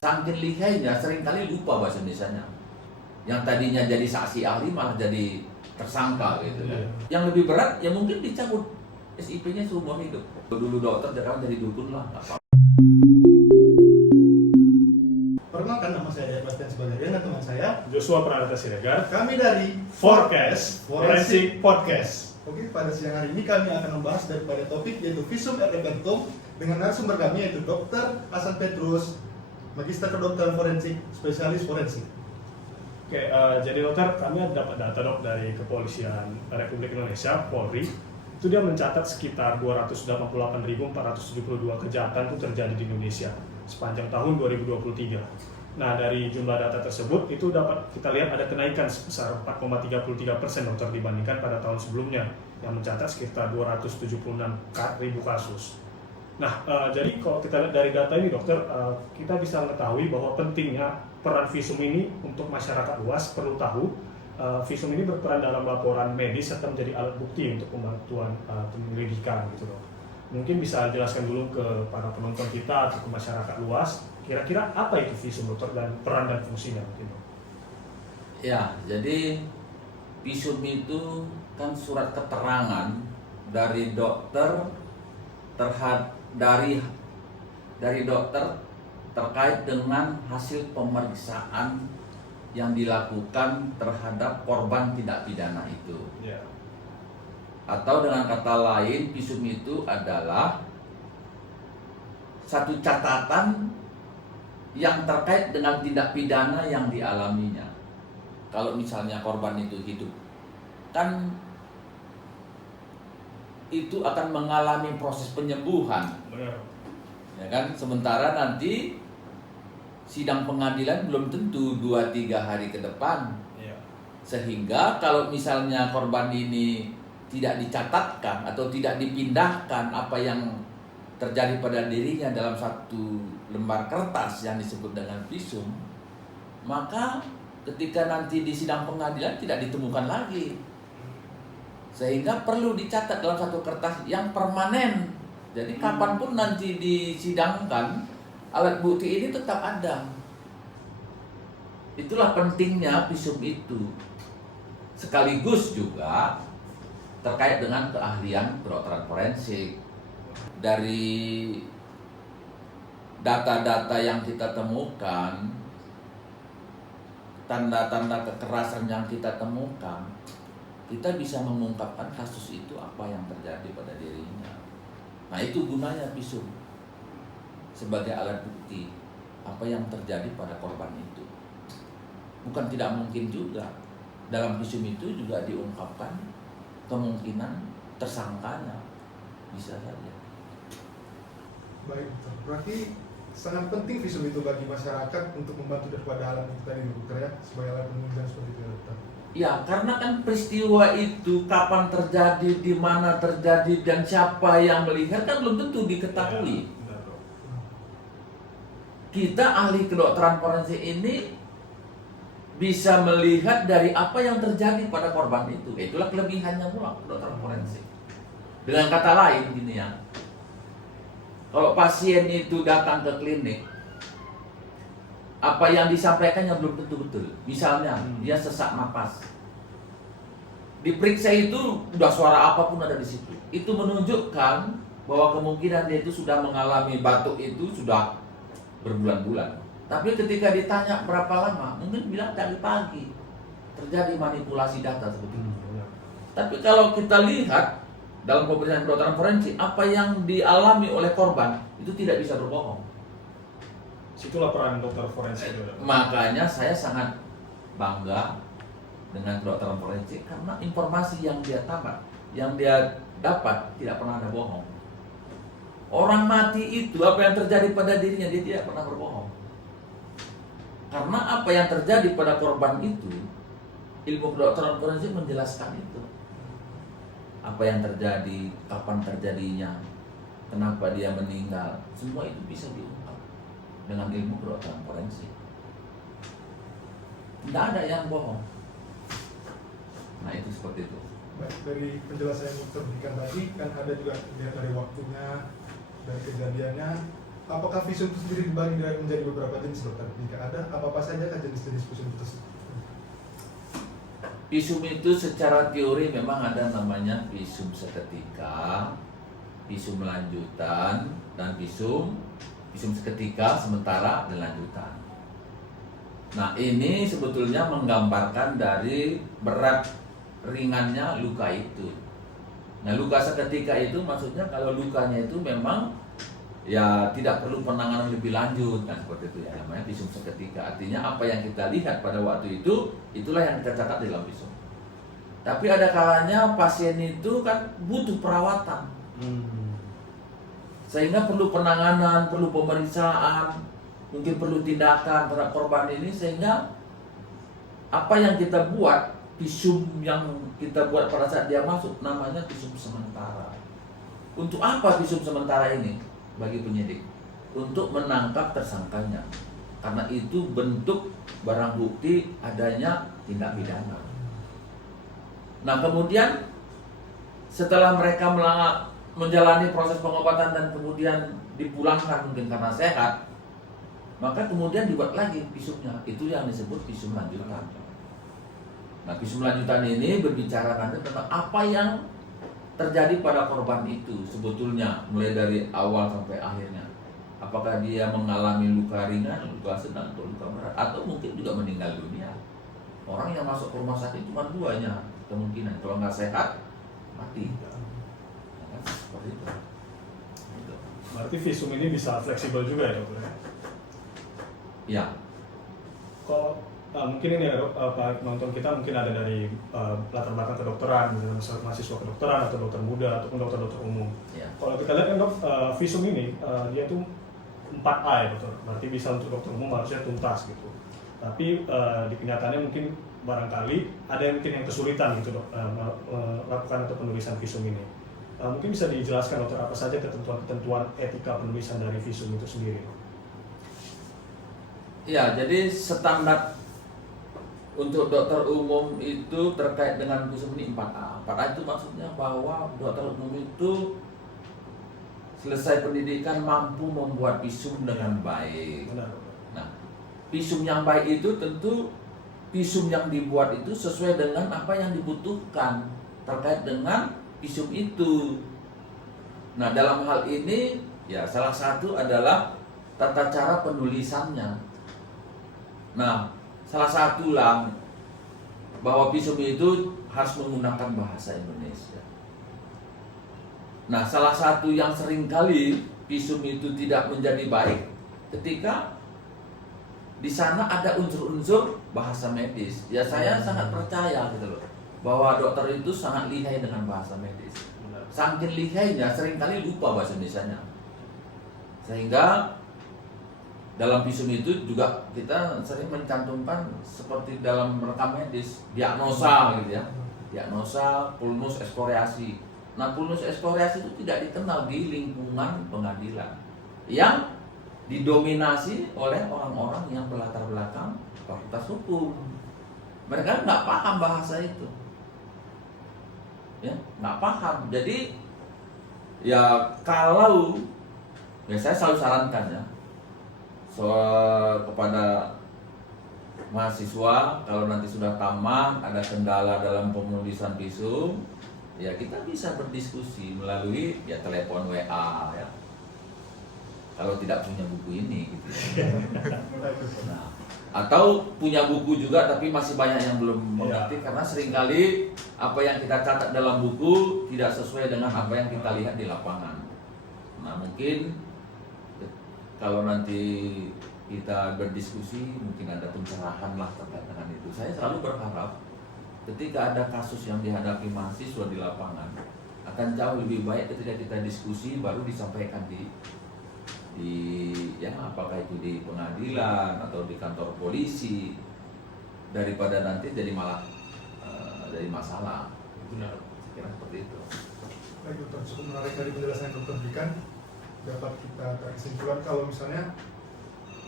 Saking lihainya seringkali lupa bahasa Indonesianya. Yang tadinya jadi saksi ahli malah jadi tersangka gitu kan. Yang lebih berat ya mungkin dicabut SIP-nya seumur hidup. Dulu dokter sekarang jadi dukun lah. Perkenalkan, nama saya Jaya Bastian Sebagai dan teman saya Joshua Pranata Siregar. Kami dari Forecast Forensic Podcast. Oke, pada siang hari ini kami akan membahas daripada topik yaitu visum et repertum dengan narasumber kami yaitu Dr. Hasan Petrus, Magister Kedokteran Forensik, Spesialis Forensik. Oke, jadi dokter, kami ada dapat data dok dari Kepolisian Republik Indonesia, Polri. Itu dia mencatat sekitar 288.472 kejahatan itu terjadi di Indonesia sepanjang tahun 2023. Nah, dari jumlah data tersebut itu dapat kita lihat ada kenaikan sebesar 4,33% dokter dibandingkan pada tahun sebelumnya yang mencatat sekitar 276.000 kasus. Nah, jadi kalau kita lihat dari data ini dokter, kita bisa mengetahui bahwa pentingnya peran visum ini untuk masyarakat luas perlu tahu. Visum ini berperan dalam laporan medis serta menjadi alat bukti untuk pembantuan penyelidikan gitu dok. Mungkin bisa jelaskan dulu ke para penonton kita atau ke masyarakat luas, kira-kira apa itu visum dokter dan peran dan fungsinya mungkin dok? Ya, jadi visum itu kan surat keterangan dari dokter dari dokter terkait dengan hasil pemeriksaan yang dilakukan terhadap korban tindak pidana itu. Ya. Atau dengan kata lain, visum itu adalah satu catatan yang terkait dengan tindak pidana yang dialaminya. Kalau misalnya korban itu hidup, kan itu akan mengalami proses penyembuhan. Benar. Ya kan? Sementara nanti sidang pengadilan belum tentu 2-3 hari ke depan. Ya. Sehingga kalau misalnya korban ini tidak dicatatkan atau tidak dipindahkan apa yang terjadi pada dirinya dalam satu lembar kertas yang disebut dengan visum, maka ketika nanti di sidang pengadilan tidak ditemukan lagi. Sehingga perlu dicatat dalam satu kertas yang permanen. Jadi kapanpun nanti disidangkan, alat bukti ini tetap ada. Itulah pentingnya visum itu. Sekaligus juga terkait dengan keahlian kedokteran forensik. Dari data-data yang kita temukan, tanda-tanda kekerasan yang kita temukan, kita bisa mengungkapkan kasus itu apa yang terjadi pada dirinya. Nah, itu gunanya visum sebagai alat bukti apa yang terjadi pada korban itu. Bukan tidak mungkin juga dalam visum itu juga diungkapkan kemungkinan tersangkanya, bisa saja. Baik, dokter. Berarti sangat penting visum itu bagi masyarakat untuk membantu daripada alat bukti tadi dokter ya, sebagai alat penunjang seperti itu dokter. Ya, karena kan peristiwa itu kapan terjadi, di mana terjadi, dan siapa yang melihat kan belum tentu diketahui. Ya, benar, dok. Kita ahli kedokteran forensik ini bisa melihat dari apa yang terjadi pada korban itu. Itulah kelebihannya pula kedokteran forensik. Dengan kata lain gini ya, kalau pasien itu datang ke klinik, apa yang disampaikannya belum tentu betul. Misalnya dia sesak napas, diperiksa itu udah suara apapun ada di situ. Itu menunjukkan bahwa kemungkinan dia itu sudah mengalami batuk itu sudah berbulan-bulan. Tapi ketika ditanya berapa lama, mungkin bilang dari pagi. Terjadi manipulasi data seperti itu. Tapi kalau kita lihat dalam pemeriksaan kedokteran forensik, apa yang dialami oleh korban itu tidak bisa berbohong. Situlah peran dokter forensik itu. Makanya saya sangat bangga dengan kedokteran forensik karena informasi yang dia dapat tidak pernah ada bohong. Orang mati itu apa yang terjadi pada dirinya dia tidak pernah berbohong. Karena apa yang terjadi pada korban itu, ilmu kedokteran forensik menjelaskan itu. Apa yang terjadi, kapan terjadinya, kenapa dia meninggal, semua itu bisa diungkap dengan ilmu kedokteran forensik. Tidak ada yang bohong. Nah, itu seperti itu. Baik, dari penjelasan yang dokter berikan tadi kan ada juga dilihat dari waktunya, dari kejadiannya, apakah visum itu sendiri dibagi menjadi beberapa jenis dokter? Jika ada, apa saja jenis-jenis visum tersebut? Visum itu secara teori memang ada namanya visum seketika, visum lanjutan, dan visum seketika, sementara, dan lanjutan. Nah, ini sebetulnya menggambarkan dari berat ringannya luka itu. Nah, luka seketika itu maksudnya kalau lukanya itu memang ya tidak perlu penanganan lebih lanjut, kan seperti itu ya, namanya visum seketika. Artinya apa yang kita lihat pada waktu itu, itulah yang kita catat dalam visum. Tapi ada kalanya pasien itu kan butuh perawatan, sehingga perlu penanganan, perlu pemeriksaan, mungkin perlu tindakan terhadap korban ini, sehingga apa yang kita buat, visum yang kita buat pada saat dia masuk namanya visum sementara. Untuk apa visum sementara ini? Bagi penyidik untuk menangkap tersangkanya, karena itu bentuk barang bukti adanya tindak pidana. Nah, kemudian setelah mereka menjalani proses pengobatan dan kemudian dipulangkan mungkin karena sehat, maka kemudian dibuat lagi visumnya, itu yang disebut visum lanjutan. Nah, visum lanjutan ini berbicara nanti tentang apa yang terjadi pada korban itu sebetulnya, mulai dari awal sampai akhirnya. Apakah dia mengalami luka ringan, luka sedang, atau luka berat, atau mungkin juga meninggal dunia. Orang yang masuk ke rumah sakit cuma duanya kemungkinan, kalau nggak sehat mati. Nah, seperti itu. Berarti visum ini bisa fleksibel juga ya, dokter? Ya. Kalau mungkin ini ya, Pak nonton kita mungkin ada dari latar belakang kedokteran, misalnya mahasiswa kedokteran atau dokter muda ataupun dokter-dokter umum. Ya. Kalau kita lihat kan dok, visum ini dia tuh 4A ya dokter, berarti bisa untuk dokter umum harusnya tuntas gitu. Tapi di kenyataannya mungkin barangkali ada yang mungkin yang kesulitan gitu dok melakukan atau penulisan visum ini. Mungkin bisa dijelaskan dokter apa saja ketentuan etika penulisan dari visum itu sendiri? Ya, jadi standar untuk dokter umum itu terkait dengan visum ini 4A. 4A itu maksudnya bahwa dokter umum itu selesai pendidikan mampu membuat visum dengan baik. Benar. Nah, visum yang baik itu tentu visum yang dibuat itu sesuai dengan apa yang dibutuhkan terkait dengan visum itu. Nah, dalam hal ini ya salah satu adalah tata cara penulisannya. Nah, salah satulah bahwa visum itu harus menggunakan bahasa Indonesia. Nah, salah satu yang seringkali visum itu tidak menjadi baik ketika di sana ada unsur-unsur bahasa medis. Ya, saya sangat percaya gitu loh, bahwa dokter itu sangat lihai dengan bahasa medis. Saking lihainya seringkali lupa bahasa Indonesianya. Sehingga dalam visum itu juga kita sering mencantumkan seperti dalam rekam medis, diagnosa gitu ya. Diagnosa pulmus ekskoriasi. Nah, pulmus ekskoriasi itu tidak dikenal di lingkungan pengadilan yang didominasi oleh orang-orang yang berlatar belakang fakultas hukum. Mereka nggak paham bahasa itu, ya nggak paham. Jadi ya kalau ya saya selalu sarankan ya kepada mahasiswa, kalau nanti sudah tamat ada kendala dalam penulisan visum, ya kita bisa berdiskusi melalui ya telepon WA ya. Kalau tidak punya buku ini gitu ya. Nah, atau punya buku juga tapi masih banyak yang belum mengerti karena seringkali apa yang kita catat dalam buku tidak sesuai dengan apa yang kita lihat di lapangan. Nah, mungkin kalau nanti kita berdiskusi mungkin ada pencerahan lah terkait dengan itu. Saya selalu berharap ketika ada kasus yang dihadapi mahasiswa di lapangan akan jauh lebih baik ketika kita diskusi baru disampaikan di ya apakah itu di pengadilan atau di kantor polisi, daripada nanti jadi malah jadi masalah. Benar. Saya kira seperti itu. Baik dokter, cukup menarik dari penjelasan yang dokter berikan. Dapat kita tarik kesimpulan kalau misalnya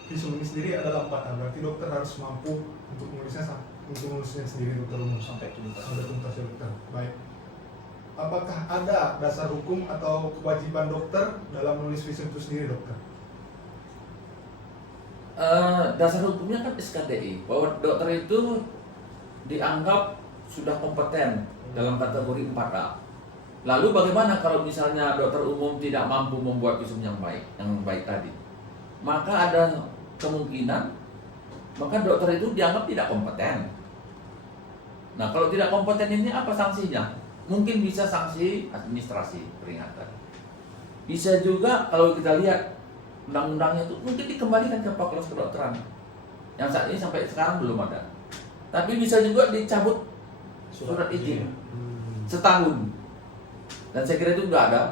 visum ini sendiri adalah 4A, berarti dokter harus mampu untuk menulisnya sendiri dokter umum sampai tuntas ya dokter. Baik. Apakah ada dasar hukum atau kewajiban dokter dalam menulis visum itu sendiri dokter? dasar hukumnya kan SKDI, bahwa dokter itu dianggap sudah kompeten dalam kategori 4A. Lalu bagaimana kalau misalnya dokter umum tidak mampu membuat visum yang baik tadi? Maka ada kemungkinan maka dokter itu dianggap tidak kompeten. Nah, kalau tidak kompeten ini apa sanksinya? Mungkin bisa sanksi administrasi, peringatan. Bisa juga kalau kita lihat undang-undangnya itu mungkin dikembalikan ke Fakultas Kedokteran. Yang saat ini sampai sekarang belum ada. Tapi bisa juga dicabut surat izin setahun. Dan saya kira itu sudah ada.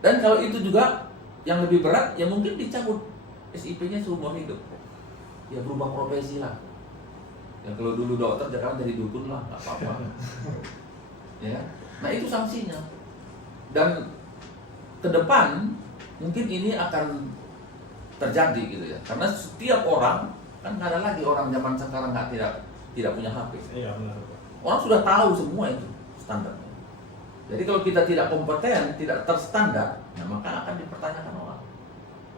Dan kalau itu juga yang lebih berat, ya mungkin dicabut SIP-nya seumur hidup. Ya berubah profesi lah. Ya kalau dulu dokter sekarang jadi dukun lah, nggak apa-apa. Ya, nah itu sanksinya. Dan ke depan mungkin ini akan terjadi gitu ya, karena setiap orang kan nggak ada lagi orang zaman sekarang tidak punya HP. Iya benar. Orang sudah tahu semua itu standarnya. Jadi kalau kita tidak kompeten, tidak terstandar, ya maka akan dipertanyakan orang,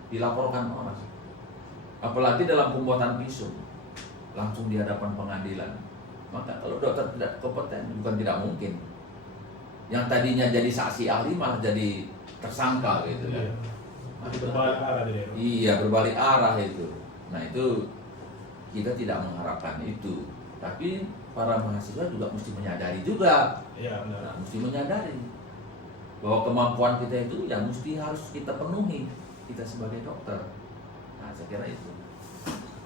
dilaporkan orang. Apalagi dalam pembuatan visum, langsung di hadapan pengadilan. Maka kalau dokter tidak kompeten, bukan tidak mungkin. Yang tadinya jadi saksi ahli malah jadi tersangka gitu ya. Berbalik arah dia. Iya, berbalik arah itu. Nah itu kita tidak mengharapkan itu. Tapi para mahasiswa juga mesti menyadari juga. Iya benar. Nah, mesti menyadari bahwa kemampuan kita itu ya mesti harus kita penuhi, kita sebagai dokter. Nah saya kira itu.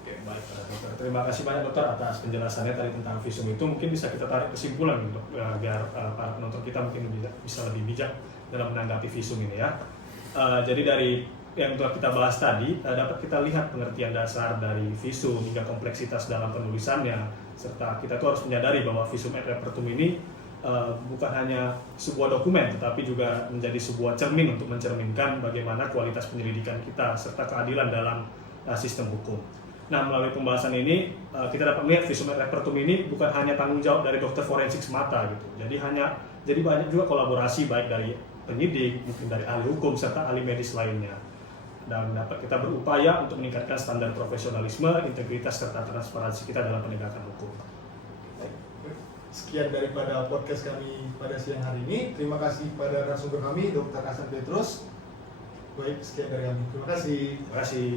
Oke, baik dokter. Terima kasih banyak dokter atas penjelasannya tadi tentang visum itu. Mungkin bisa kita tarik kesimpulan gitu, biar para penonton kita mungkin bisa lebih bijak dalam menanggapi visum ini ya. Jadi dari yang telah kita bahas tadi, dapat kita lihat pengertian dasar dari visum hingga kompleksitas dalam penulisannya, serta kita tuh harus menyadari bahwa visum et repertum ini bukan hanya sebuah dokumen, tetapi juga menjadi sebuah cermin untuk mencerminkan bagaimana kualitas penyelidikan kita serta keadilan dalam sistem hukum. Nah, melalui pembahasan ini kita dapat melihat visum et repertum ini bukan hanya tanggung jawab dari dokter forensik semata gitu. Jadi banyak juga kolaborasi baik dari penyidik, mungkin dari ahli hukum serta ahli medis lainnya. Dan dapat kita berupaya untuk meningkatkan standar profesionalisme, integritas serta transparansi kita dalam penegakan hukum. Sekian daripada podcast kami pada siang hari ini. Terima kasih pada narasumber kami, Dr. Hasan Petrus. Baik, sekian dari kami. Terima kasih. Terima kasih.